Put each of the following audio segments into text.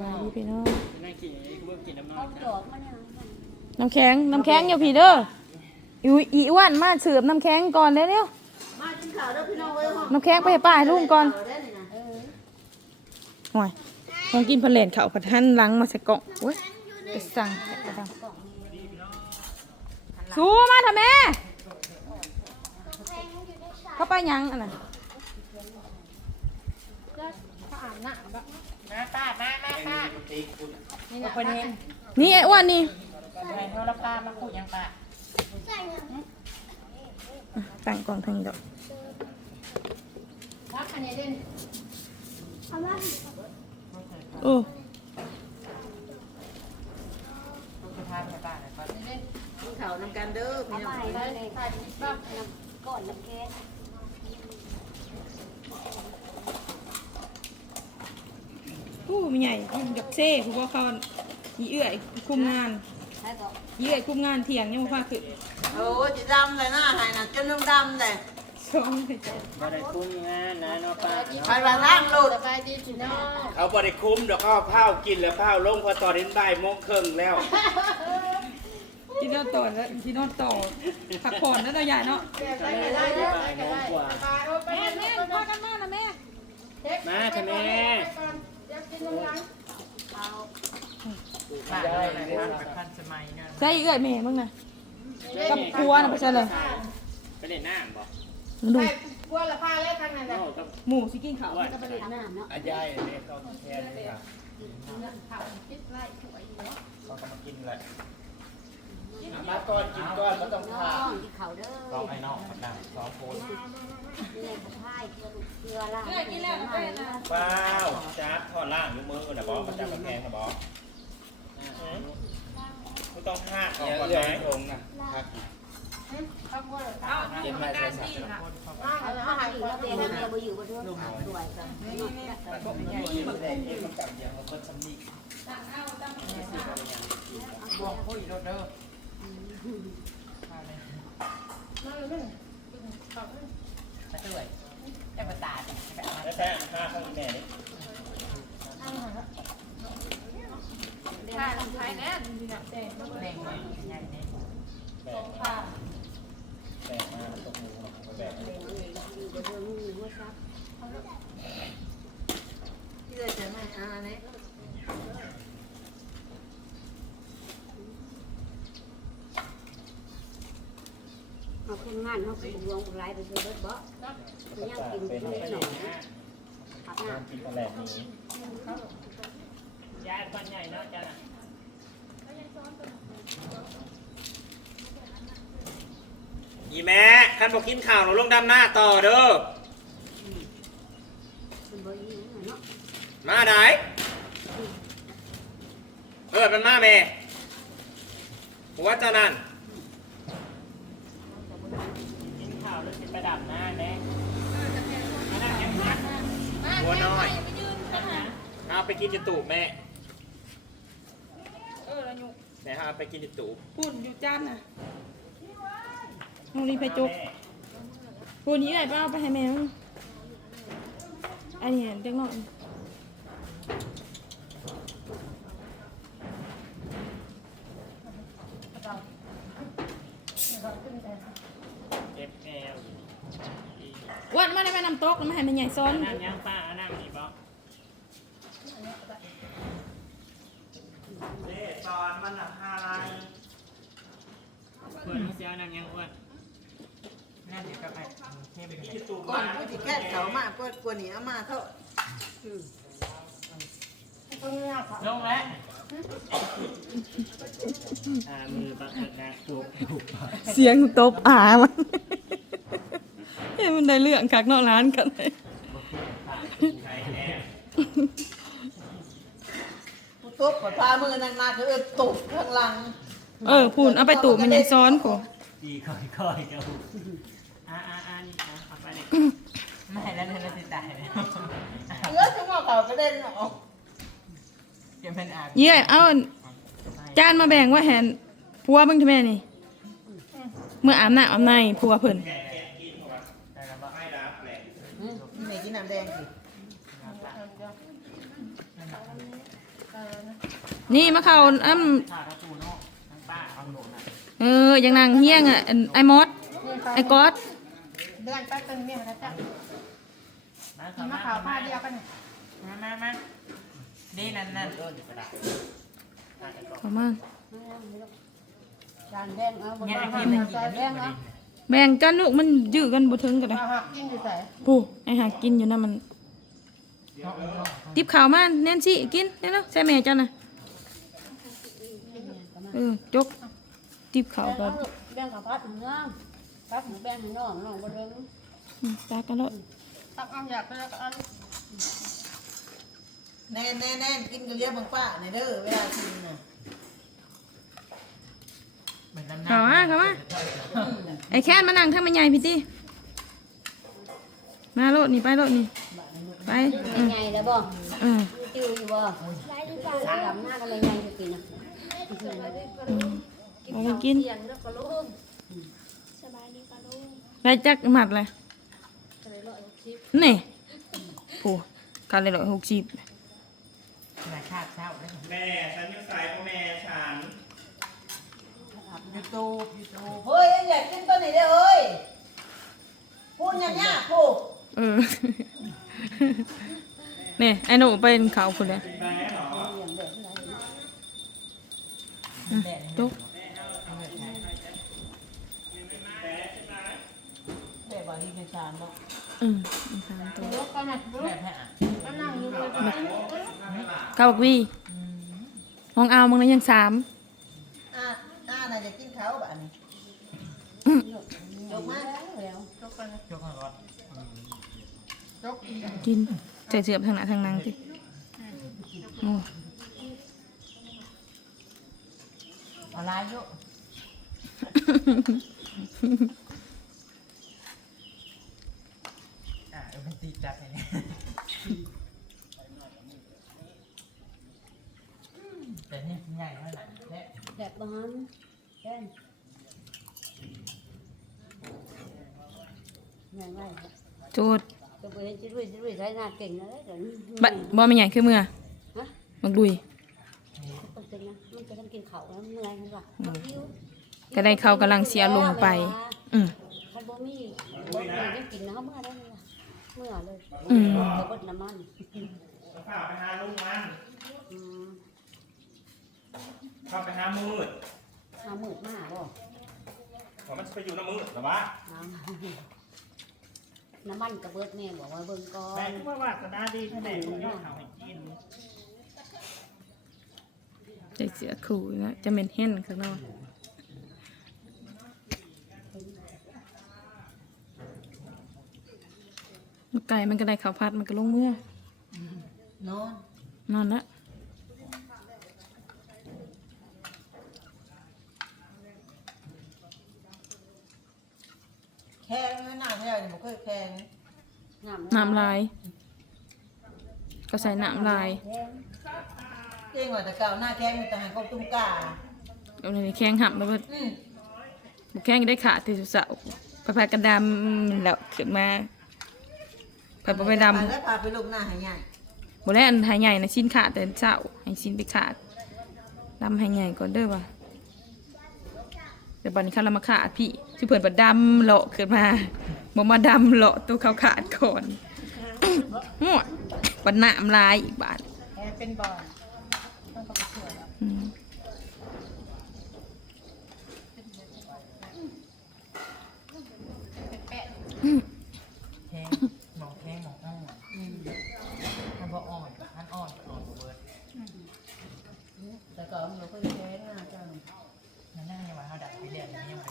บายดีพี่น้องนั่งกินเมื่อกินน้ำน้อเอายดอกมันยังน้ำแข็งน้ำแข็งอยู่พี่เด้ออีอีอ้วนมาเสือบน้ำแข็งก่อนเร็วมากินข้าวเด้อพี่น้องเอ้ยห้องๆน้ำแข็งไปให้ป้าให้ลุงก่อนข้าวได้นี่นะเออหน่อยลองกินผลเลนเขาผัดหั่นหลังมาใส่กล่องโอ้ยไปสั่งไปสั่งสู้มาทำแม่เข้าไปยังอันนั้น มาป้ามามาป้าเอาไปนี่นี่ไอ้อ้วนนี่ให้โทรป้ามาคุยยังป้าอะตั้งกล่องทางนี้ดอกรับอันนี้เด่นโอ้จะทานให้ป้าหน่อยก่อนกินข้าวนำกันเด้อพี่น้องเอาไปเลยใส่น้ำก้อนน้ำแกง ผู้มันใหญ่ยืนกับเซ่ผู้ว่าเขาอีเอื่อยคุมงานใช่ก็อีเอื่อยคุมงานเที่ยงยังบ่พาขึ้นโอ้ยจะดำเลยนะหายนะจนนุ่งดำเลยสองไปจ้ะมาได้คุ้มงานนะเนาะป้าไปบางร่างโลดสบายดีพี่น้องเขาบริคุ้มเดี๋ยวเขาเอาข้าวกินแล้วข้าวลงพอตอนนี้บ่ายโมงครึ่งแล้วกินนอนต่อแล้วกินนอนต่อพักผ่อนแล้วเราใหญ่เนาะได้ได้ได้ได้กว่าแม่แม่พากันมานะแม่มาเถอะแม่ เอาป้าได้นะครับทันสมัยนะใช่อีเอื่อยแม่บ้างนะกับครัวนะไปใช่เลยไปเล่นน้ำบ่มาดูโอ้กับหมูสิกินข้าวว่าก็ไปเลยน้ำเนาะอายายเนี่ยเขาแทนเลยครับเขาก็มากินเลยมาก่อนกินก่อนก็ต้องน้ผ่าองกินข้าวเด้อสองไอ้นอกครับนะสองคน นี่เลยกับพายกลือลูกเกลือล่างกินแล้วเปล่าจ้าทอดล่างยกมือนะบอสประจำกระแพงนะบอสไม่ต้องห้าเขาก่อนไหมองนะครับเย็นไม่ใช่สั ตว์อาหารเราเตรียมเตรียมไปอยู่บนเรือสวยกันบอกคุยรถเด้อแล้วแท้ห้าข้างแม่นี่ใช่ลำไส้แน่แบ่งมาแบ่งมาตกมือมาแบ่งอยู่บนเรือมือหัวซับที่เลยจะไม่อาเนี่ย เอา คนงานเขาเป็นวงไรไปซื้อรถบ่คือยังกินเป็นไม่อะไรหน่อยผักหน้ากินอะไรนี้ยายบ้านใหญ่เนาะจ้ะอีแม่คันบอกกินข่าวเราลงดำหน้าต่อเด้อมาไหนเออมันมาแม่ผมว่าเจ้านั่น กินข้าวแล้วสิประดับหน้าแน่ หัวน้อยเอาไปกินจะตูบแม่เออแล้วยุแม่เอาไปกินจะตูบพูดอยู่จานน่ะน้องรีไปจุกพูดนี้ไหนไปเอาไปให้แม่มึงอันนี้เด็กน้อยเจ็บแอวอ้ วันมาได้ไปนำโต๊ะแล้วมาให้แม่ใหญ่ซ้อนน้ำยังป้าน้ำนี่บ่เล่ตอนมันอะห้าลายเพื่อนเสียวน้ำยังอ้วนน้ำเดี๋ยวก็ไปเข้มไปกินเลยจะตูบก่อนผู้ที่แค่เขามากกว่ากว่านี้เอามาเท่าลงแล้วอ่ามือบังคับนะถูกถูกเสียงตบอามัน เฮ้ยมันได้เรื่องคักเนอกร้านกันเลยไข่แน่ผู้ทุบปพามือนักนาคือตบข้างหลังเออพูนเอาไปตู่มันยังซ้อนกูดีค่อยค่อยๆกันอ่าอ่าอ่านี่นะเอาไปเลยไม่แล้วเธอจะตายแล้วเลือดจะมาเขาก็เด่นออกเก็บเป็นอาบเยี่ยเอาจานมาแบ่งไว่าแหนผัวมึงทำไมนี่เมื่ออาบน้ำอาบในผัวเพิ่นไม่รับแหละ ไม่กินน้ำแดงสินี่มะเขาอ้ำข้าวตะปูเนาะทั้งป้าเอาหนูนะเอออย่างนางเฮี้ยงอะอันไอ้มดไอ้ก๊อตเดือนไปเป็นเมียนะจ๊ะมากินมะขาวผ้าเดียวกันมามามานี่นั่นนั่นเออเดี๋ยวกระดาษเข้ามาจานแดงเอาบนเนี่ยบ้าไอ้นเทียมจาตะนแดกี้งไม่เอาได้ แบ่งกันลูกมันยื้อกันบ่ถึงกันเลยเอาหักกินอยู่ใส่ปูไอ้หากินอยู่นะมันติบข้าวมาแน่นสิกินเร็วๆใส่แม่จ้ะน่ะเออจกติบข้าวก่อนแบ่งกับพัดเนื้อพัดหมูแบ่งให้น้องน้องบ่เด้งอืมตากันแล้วตักเอาอยากไปแล้วก็เอาแน่แน่แน่กินกระเลียบบังป้าในเด้อเวลากินน่ะ เป็นน้ำหนัเข้ามาเข้ามาไอ้แค้นมานั่งทำมันใหญ่พี่ติมาโลดนี่ไปโลดนี่ไปเออใหญ่แล้วบ่เออติ้วอยู่บ่ดำหน้ากันเลยใหญ่จะกินนะเอาไปกินได้จักหมัดเลยนี่โอ้กันเลยร้อยหกสิบขนาดคาบเช้าเลยแม่ฉันอยู่สายพ่อแม่ฉัน ยูทูบยูทูบเฮ้ยอยากกินตัวนี้เด้อเฮ้ยพูดยากๆพูดเออนี่ไอ้หนูเป็นเขาคนเลยแม่เหรอแดดจุกเดี๋ยวบอกที่เป็นชามเนาะอืมสามตัวยกกันนะแดดแท้อะก็นั่งอยู่เลยข้าวบักวีห้องเอามึงนั้นยังสามอ่า อ่าน่าจะกินเขาแบบนี้ยกมาแล้วยกข้างรถกินใส่เสือบทางหน้าทางนางสิโอ้เอาลายเยอะอะเออมันตีจัดเลยเนี่ยแต่นี่ใหญ่เท่าไหร่เนี่ยแบ บบ้านแค่ง่ายง่ายโจดจะไปเห็นจิรุ่ยจิรุ่ยใช้งานเก่งนะเดี๋ยวนี้บะบ่ไม่ใหญ่คือเมื่อฮะบักดุย ต้องเป็นนะมันจะต้องกินข้าวแล้วเมื่อยมันว่ะก็ได้เขากำลังเสียลงไป อืม คันบ่มีบ่มีได้กินนะเมื่อได้เลยว่ะเมื่อเลยอืมจะบดน้ำมันข้าวไปหาลุงมันอืมข้าวไปหามืด เอามืดมากบ่ว่ามันจะไปอยู่น้ำมืดหรอวะเอาน้ำมันกระเบิดแม่บอกว่าเบิ่งก่อแม่นก็ว่าวาสนาดีแม่ผมไม่เอาให้กินใส่เสือขู่นะจะเป็นเห็นข้างนอกไก่มันก็ได้ข้าวผัดมันก็ลงเมื่อนอนนอนละ แข็งไม่น่าไม่ได้เนี่ยมันก็แข็งน้ำลาย ก็ใส่น้ำลายเก่งกว่าแต่เก่าหน้าแข็งมีแต่หางกบตุ้งกาเอาในแข้งหับแล้วก็อืมบุแข้งได้ขาดที่สุดเสาไปพากันดำแล้วขึ้นมาไปไปไปดำแล้วพาไปลูกหน้าให้ใหญ่บแล้อันหายใหญ่นะชิ้นขาดแต่เจ้าให้ชิ้นไปขาดดำหายใหญ่ก่อนเด้อว่ะ เดี๋ยวบัดนี้เขาเรามาขาดพี่ที่เพิ่นบัดดำเลาะขึ้นมาบ่มาดำเลาะตัวเขาขาดก่อนหัวบัดน้ำลายอีกบาทแอร์เป็นบ่อต้องเข้าไปช่วยแล้วอืมแข้งมองแข้งมองอ่อนมันพออ่อนมันอ่อนอ่อนกว่าเบิร์ดแต่ก่อนมันก็แข็งนะเจ้า นั่นนั่งยังว่าเขาดัดไปเรื่อยยังไม่ได้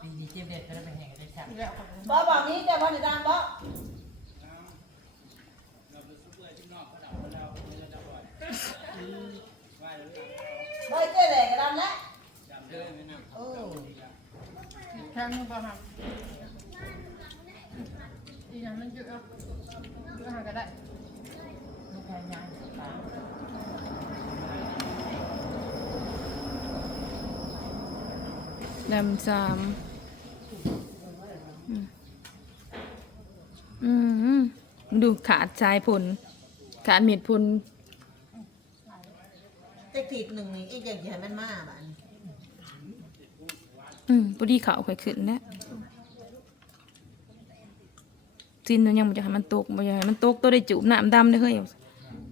ปีนี้ เจี๊ยบเด็ดก็ได้เป็นแห่งกันได้ชักบ่บอกนี้แต่ว่าในดังบ่บ่เจ๊แหลกกระดานแล้วโอ้ทางนึงบ่ครับอีหยังมันเยอะเยอะหาก็ได้ลูกพายางตาดำสามอืมอืม ดูขาดชายผลการเม็ดพุ่นเจ็กทีหนึ่งนี่อีกอย่างที่ให้มันมาบ้านอืมพอดีเขาค่อยขึ้นแล้วจินมันยังบ่อยากให้มันตกบ่อยากให้มันตกตัวได้จุบน้ำดำได้เฮ้ย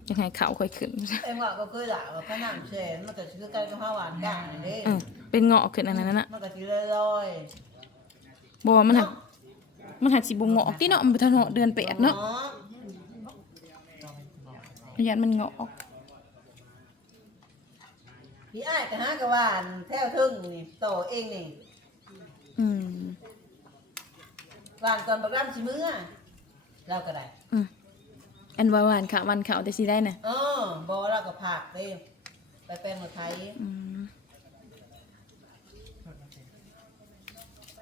อยากให้เขาค่อยขึ้นเอ็งว่าก็เคยหล่าว่าพระนางแช่มันก็คือกันกับข้าวหวานกลางนี่เด้เออเป็นเงาะขึ้นอันนั้นน่ะมันก็สิลอยบ่ว่ามันหักมันหักสิบ่เงาะติเนาะมันบ่ทันเหาะเดือนแปดๆเนาะ อ๋อ พยานมันเงาะพี่อ้ายก็หากะหวานแถวทึ่งนี่โตเองนี่อืมหวานก่อนบักรำสิมื้อเราก็ได้อืมอันว่าหวานขาววันขาวแต่สิได้น่ะเออบ่เราก็ผักเด้ไปเป็นมาไทยอืม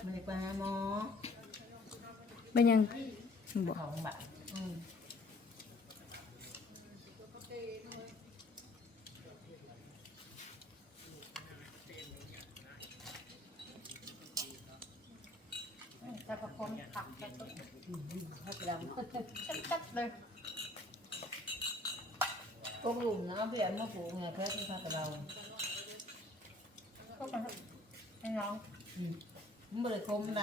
มันได้ไปหาหมอเป็นยังบ่เขาแบบอืม จะประคองผักจะต้นผักดำชัดๆเลยพวกลุมนะพี่อันมาปลูกไงเพื่อที่ผักเราก็มันให้น้องมันบริคมไหน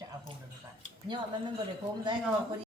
จะเอาพวงเดินไปยอดมันมันบริคมได้ก็พอ